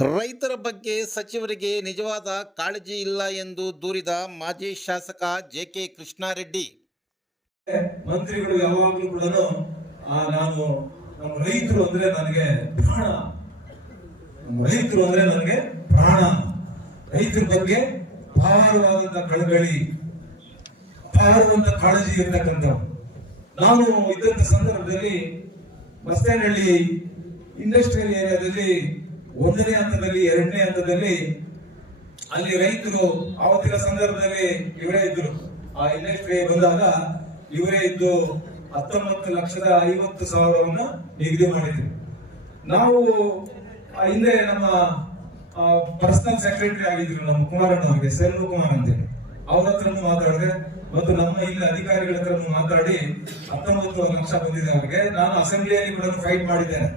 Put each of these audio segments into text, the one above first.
ರೈತರ ಬಗ್ಗೆ ಸಚಿವರಿಗೆ ನಿಜವಾದ ಕಾಳಜಿ ಇಲ್ಲ ಎಂದು ದೂರಿದ ಮಾಜಿ ಶಾಸಕ ಜೆ ಕೆ ಕೃಷ್ಣಾರೆಡ್ಡಿ. ಮಂತ್ರಿಗಳು ಯಾವಾಗಲೂ ಕೂಡ ನಾನು ನಮ್ಮ ರೈತರು ಅಂದ್ರೆ ನನಗೆ ಪ್ರಾಣ. ರೈತರು ಅಂದ್ರೆ ನನಗೆ ಪ್ರಾಣ. ರೈತರ ಬಗ್ಗೆ ಅಪಾರವಾದಂತ ಕಳಗಳಿ ಅಪಾರವಂತ ಕಾಳಜಿ ಇರ್ತಕ್ಕಂಥ ನಾನು ಇದ್ದಂತ ಸಂದರ್ಭದಲ್ಲಿ ಮಸ್ತೇನಹಳ್ಳಿ ಇಂಡಸ್ಟ್ರಿಯಲ್ ಏರಿಯಾದಲ್ಲಿ ಒಂದನೇ ಹಂತದಲ್ಲಿ, ಎರಡನೇ ಹಂತದಲ್ಲಿ ಅಲ್ಲಿ ರೈತರು ಆವತ್ತಿನ ಸಂದರ್ಭದಲ್ಲಿ ಇವರೇ ಇದ್ರು. ಆ ಇಂಡಸ್ಟ್ರಿ ಬಂದಾಗ ಇವರೇ ಇದ್ದು ಹತ್ತೊಂಬತ್ತು ಲಕ್ಷದ ಐವತ್ತು ಸಾವಿರವನ್ನ ನಿಗದಿ ಮಾಡಿದ್ರು. ನಾವು ಹಿಂದೆ ನಮ್ಮ ಪರ್ಸನಲ್ ಸೆಕ್ರೆಟರಿ ಆಗಿದ್ರು, ನಮ್ಮ ಕುಮಾರಣ್ಣ ಅವರಿಗೆ, ಸೆಲ್ವ ಕುಮಾರ್ ಅಂತೇಳಿ ಅವ್ರ ಹತ್ರನೂ ಮಾತಾಡಿದೆ, ಮತ್ತು ನಮ್ಮ ಇಲ್ಲಿ ಅಧಿಕಾರಿಗಳ ಹತ್ರನೂ ಮಾತಾಡಿ ಹತ್ತೊಂಬತ್ತು ಲಕ್ಷ ಬಂದಿದೆ ಅವರಿಗೆ. ನಾನು ಅಸೆಂಬ್ಲಿಯಲ್ಲಿ ಕೂಡ ಫೈಟ್ ಮಾಡಿದ್ದೇನೆ.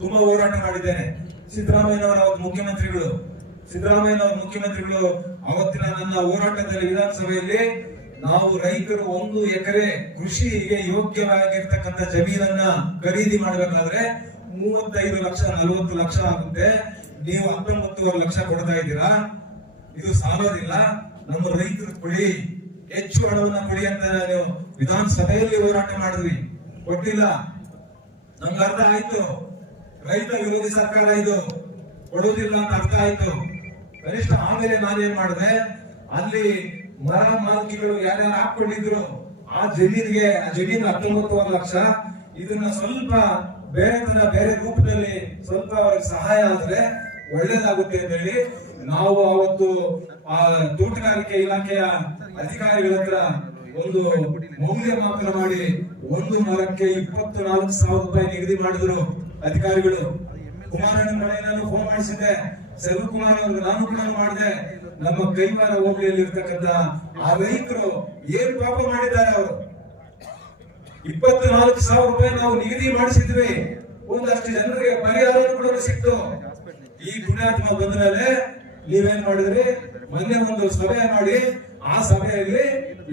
ತುಂಬಾ ಹೋರಾಟ ಮಾಡಿದ್ದೇನೆ. ಸಿದ್ದರಾಮಯ್ಯನವರ ಅವತ್ತು ಮುಖ್ಯಮಂತ್ರಿಗಳು. ಸಿದ್ದರಾಮಯ್ಯನವರ ಮುಖ್ಯಮಂತ್ರಿಗಳು ಅವತ್ತಿನ ನನ್ನ ಹೋರಾಟದಲ್ಲಿ ವಿಧಾನಸಭೆಯಲ್ಲಿ ನಾವು ರೈತರು ಒಂದು ಎಕರೆ ಕೃಷಿಗೆ ಯೋಗ್ಯವಾಗಿರ್ತಕ್ಕಂಥ ಜಮೀನನ್ನ ಖರೀದಿ ಮಾಡಬೇಕಾದ್ರೆ ಮೂವತ್ತೈದು ಲಕ್ಷ, ನಲವತ್ತು ಲಕ್ಷ ಆಗುತ್ತೆ. ನೀವು ಹತ್ತೊಂಬತ್ತೂವರೆ ಲಕ್ಷ ಕೊಡ್ತಾ ಇದ್ದೀರಾ? ಇದು ಸಾಲೋದಿಲ್ಲ. ನಮ್ಮ ರೈತರು ಕೊಡಿ. ಹೆಚ್ಚು ಹಣವನ್ನ ಕೊಡಿ ಅಂತ ನಾನು ವಿಧಾನಸಭೆಯಲ್ಲಿ ಹೋರಾಟ ಮಾಡಿದ್ವಿ. ಕೊಟ್ಟಿಲ್ಲ. ನಮ್ಗೆ ಅರ್ಥ ಆಯ್ತು. ರೈತ ವಿರೋಧಿ ಸರ್ಕಾರ ಇದು. ಕೊಡುವುದಿಲ್ಲ ಅಂತ ಅರ್ಥ ಆಯ್ತು. ಕನಿಷ್ಠ ಆಮೇಲೆ ನಾನೇನ್ ಮಾಡಿದೆ? ಅಲ್ಲಿ ಮರ ಮಾಲಕಿಗಳು ಯಾರ್ಯಾರು ಹಾಕೊಂಡಿದ್ರು ಆ ಜಮೀನಿಗೆ, ಆ ಜಮೀನ್ ಹತ್ತೊಂಬತ್ತುವರೆ ಲಕ್ಷ. ಇದನ್ನ ಸ್ವಲ್ಪ ಬೇರೆ ತರ ಬೇರೆ ರೂಪದಲ್ಲಿ ಸ್ವಲ್ಪ ಅವ್ರಿಗೆ ಸಹಾಯ ಆದ್ರೆ ಒಳ್ಳೇದಾಗುತ್ತೆ ಅಂತ ಹೇಳಿ ನಾವು ಅವತ್ತು, ಆ ತೋಟಗಾರಿಕೆ ಇಲಾಖೆಯ ಅಧಿಕಾರಿಗಳ ಹತ್ರ ಒಂದು ಮೌಲ್ಯಮಾಪನ ಮಾಡಿ ಒಂದು ಮರಕ್ಕೆ ಇಪ್ಪತ್ತು ನಾಲ್ಕು ಸಾವಿರ ರೂಪಾಯಿ ನಿಗದಿ ಮಾಡಿದ್ರು. ಅಧಿಕಾರಿಗಳು ಕುಮಾರಣ್ಣ ಕಡೆ ನಾನು ಫೋನ್ ಮಾಡಿಸಿದ್ದೆ. ಸೆಲ್ವಕುಮಾರ್ ಅವ್ರಿಗೆ ನಾನು ಕೂಡ ಮಾಡಿದೆ. ನಮ್ಮ ಕೈವಾರ ಹೋಬಳಿಯಲ್ಲಿ ಇರ್ತಕ್ಕಂತ ಆ ರೈತರು ಏನ್ ಪಾಪ ಮಾಡಿದ್ದಾರೆ ಅವರು? ಇಪ್ಪತ್ತು ನಾಲ್ಕು ಸಾವಿರ ರೂಪಾಯಿ ನಾವು ನಿಗದಿ ಮಾಡಿಸಿದ್ವಿ. ಒಂದಷ್ಟು ಜನರಿಗೆ ಪರಿಹಾರ ಕೂಡ ಸಿಕ್ತು. ಈ ಪುಣ್ಯಾತ್ಮ ಬಂದ ಮೇಲೆ ನೀವೇನ್ ಮಾಡಿದ್ರಿ? ಮೊನ್ನೆ ಒಂದು ಸಭೆ ಮಾಡಿ ಆ ಸಭೆಯಲ್ಲಿ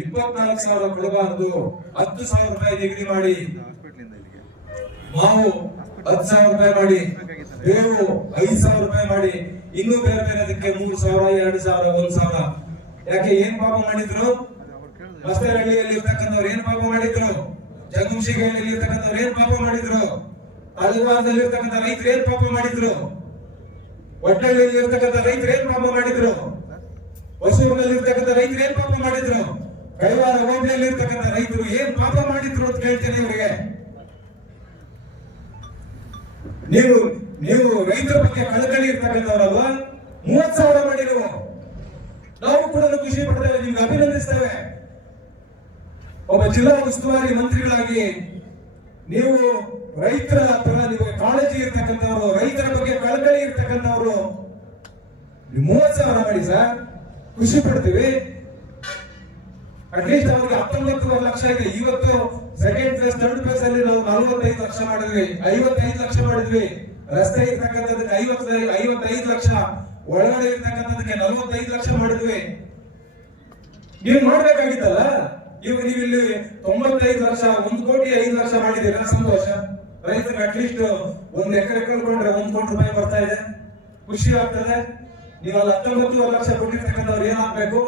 ಇಪ್ಪತ್ನಾಲ್ಕು ಸಾವಿರ ಕೊಡಬಾರದು. ಹತ್ತು ಸಾವಿರ ರೂಪಾಯಿ ನಿಗದಿ ಮಾಡಿ. ಮಾವು ಹತ್ತು ಸಾವಿರ ರೂಪಾಯಿ ಮಾಡಿ. ಬೇವು ಐದು ಸಾವಿರ ರೂಪಾಯಿ ಮಾಡಿ. ಇನ್ನೂ ಬೇರೆ ಬೇರೆ ಅದಕ್ಕೆ ಮೂರು ಸಾವಿರ, ಎರಡು ಸಾವಿರ, ಒಂದ್ ಸಾವಿರ. ಯಾಕೆ, ಏನ್ ಪಾಪ ಮಾಡಿದ್ರು? ಮಸ್ತಹಳ್ಳಿಯಲ್ಲಿ ಇರ್ತಕ್ಕಂಥವ್ರು ಏನ್ ಪಾಪ ಮಾಡಿದ್ರು? ಜಗಂಶಿಗಳಿಯಲ್ಲಿ ಇರ್ತಕ್ಕಂಥವ್ರು ಏನ್ ಪಾಪ ಮಾಡಿದ್ರು? ತಳವಾರದಲ್ಲಿ ಇರ್ತಕ್ಕಂಥ ರೈತರು ಏನ್ ಪಾಪ ಮಾಡಿದ್ರು? ಒಟ್ಟಳ್ಳಿಯಲ್ಲಿ ಇರ್ತಕ್ಕಂಥ ರೈತರು ಏನ್ ಪಾಪ ಮಾಡಿದ್ರು? ಹೊಸೂರಿನಲ್ಲಿ ಇರ್ತಕ್ಕಂಥ ರೈತರು ಏನ್ ಪಾಪ ಮಾಡಿದ್ರು? ಕೈವಾರ ಹೋಬಳಿಯಲ್ಲಿ ಇರ್ತಕ್ಕಂಥ ರೈತರು ಏನ್ ಪಾಪ ಮಾಡಿದ್ರು ಅಂತ ಕೇಳ್ತೇನೆ ಇವರಿಗೆ. ನೀವು ನೀವು ರೈತರ ಬಗ್ಗೆ ಕಳಕಳಿ ಇರ್ತಕ್ಕಂಥವ್ರಲ್ವಾ? ಮೂವತ್ ಸಾವಿರ ಮಾಡಿ ನೀವು ನಾವು ಕೂಡ ಖುಷಿ ಪಡ್ತೇವೆ ನಿಮ್ಗೆ ಅಭಿನಂದಿಸ್ತೇವೆ. ಒಬ್ಬ ಜಿಲ್ಲಾ ಉಸ್ತುವಾರಿ ಮಂತ್ರಿಗಳಾಗಿ ನೀವು ರೈತರ ಹತ್ರ, ನಿಮಗೆ ಕಾಳಜಿ ಇರ್ತಕ್ಕಂಥವ್ರು, ರೈತರ ಬಗ್ಗೆ ಕಳಕಳಿ ಇರ್ತಕ್ಕಂಥವ್ರು ಮೂವತ್ ಸಾವಿರ ಮಾಡಿ ಸರ್. ಖುಷಿ ಪಡ್ತೀವಿ. ಅಟ್ಲೀಸ್ಟ್ ಅವ್ರಿಗೆ ಹತ್ತೊಂಬತ್ತುವರೆ ಲಕ್ಷ ಇದೆ. ಇವತ್ತು ಸೆಕೆಂಡ್ ಪ್ಲೇಸ್ ಫೇಸ್ ನಲವತ್ತೈದು ಲಕ್ಷ ಮಾಡಿದ್ವಿ, ಐವತ್ತೈದು ಲಕ್ಷ ಮಾಡಿದ್ವಿ. ರಸ್ತೆ ಇರ್ತಕ್ಕಂಥದಕ್ಕೆ ಐವತ್ತೈದು ಐವತ್ತೈದು ಲಕ್ಷ. ಒಳಗಡೆ ಇರ್ತಕ್ಕಂಥದಕ್ಕೆ ನಲವತ್ತೈದು ಲಕ್ಷ ಮಾಡಿದ್ವಿ. ನೀವು ನೋಡ್ಬೇಕಾಗಿತ್ತಲ್ಲ? ಇವಾಗ ನೀವು ಇಲ್ಲಿ ತೊಂಬತ್ತೈದು ಲಕ್ಷ, ಒಂದ್ ಕೋಟಿ ಐದು ಲಕ್ಷ ಮಾಡಿದೀರಾ ಸಂತೋಷ. ರೈತರಿಗೆ ಅಟ್ಲೀಸ್ಟ್ ಒಂದ್ ಎಕರೆ ಕಳ್ಕೊಂಡ್ರೆ ಒಂದ್ ಕೋಟಿ ರೂಪಾಯಿ ಬರ್ತಾ ಇದೆ. ಖುಷಿ ಆಗ್ತದೆ. ನೀವು ಅಲ್ಲಿ ಹತ್ತೊಂಬತ್ತುವರೆ ಲಕ್ಷ ಕೊಟ್ಟಿರ್ತಕ್ಕಂಥವ್ರು ಏನಾಗ್ಬೇಕು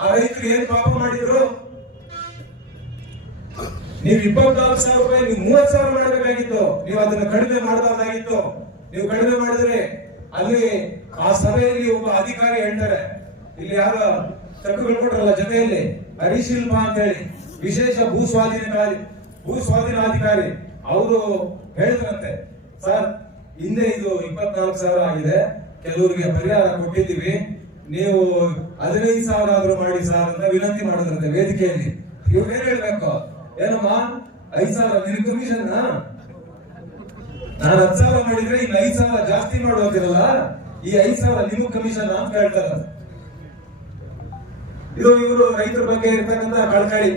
ಆ ರೈತರು ಏನ್ ಪಾಪ ಮಾಡಿದ್ರು? ನೀವು ಇಪ್ಪತ್ನಾಲ್ಕು ಸಾವಿರ ರೂಪಾಯಿ, ನೀವು ಮೂವತ್ತು ಸಾವಿರ ಮಾಡಬೇಕಾಗಿತ್ತು. ನೀವು ಅದನ್ನ ಕಡಿಮೆ ಮಾಡಬಾರ್ದಾಗಿತ್ತು ನೀವು ಕಡಿಮೆ ಮಾಡಿದ್ರೆ ಅಲ್ಲಿ ಆ ಸಭೆಯಲ್ಲಿ ಒಬ್ಬ ಅಧಿಕಾರಿ ಹೇಳ್ತಾರೆ. ಇಲ್ಲಿ ಯಾರ ತಕ್ಕುಗಳು ಕೊಟ್ರಲ್ಲ ಜೊತೆಯಲ್ಲಿ, ಹರಿಶಿಲ್ಪ ಅಂತ ಹೇಳಿ ವಿಶೇಷ ಭೂ ಸ್ವಾಧೀನ ಭೂ ಸ್ವಾಧೀನಾಧಿಕಾರಿ ಅವರು ಹೇಳಿದ್ರಂತೆ. ಸರ್, ಹಿಂದೆ ಇದು ಇಪ್ಪತ್ನಾಲ್ಕು ಸಾವಿರ ಆಗಿದೆ. ಕೆಲವರಿಗೆ ಪರಿಹಾರ ಕೊಟ್ಟಿದ್ದೀವಿ. ನೀವು ಹದಿನೈದು ಸಾವಿರ ಆದ್ರೂ ಮಾಡಿ ಸರ್ ಅಂತ ವಿನಂತಿ ಮಾಡಿದ್ರಂತೆ ವೇದಿಕೆಯಲ್ಲಿ. ಇವ್ರು ಏನ್ ಹೇಳ್ಬೇಕು? ಏನಮ್ಮ? ಐದ್ ಸಾವಿರ ನಿನ್ ಕಮಿಷನ್ ನಾನು ಹತ್ ಸಾವಿರ ಮಾಡಿದ್ರೆ ಇನ್ನು ಐದ್ ಸಾವಿರ ಜಾಸ್ತಿ ಮಾಡುವಂತಿರಲ್ಲ ಈ ಐದ್ ಸಾವಿರ ನಿಮಗ್ ಕಮಿಷನ್ ಅಂತ ಕೇಳ್ತಾರ. ಇದು ಇವರು ರೈತರ ಬಗ್ಗೆ ಇರ್ತಕ್ಕಂತ ಕಳಕಳಿ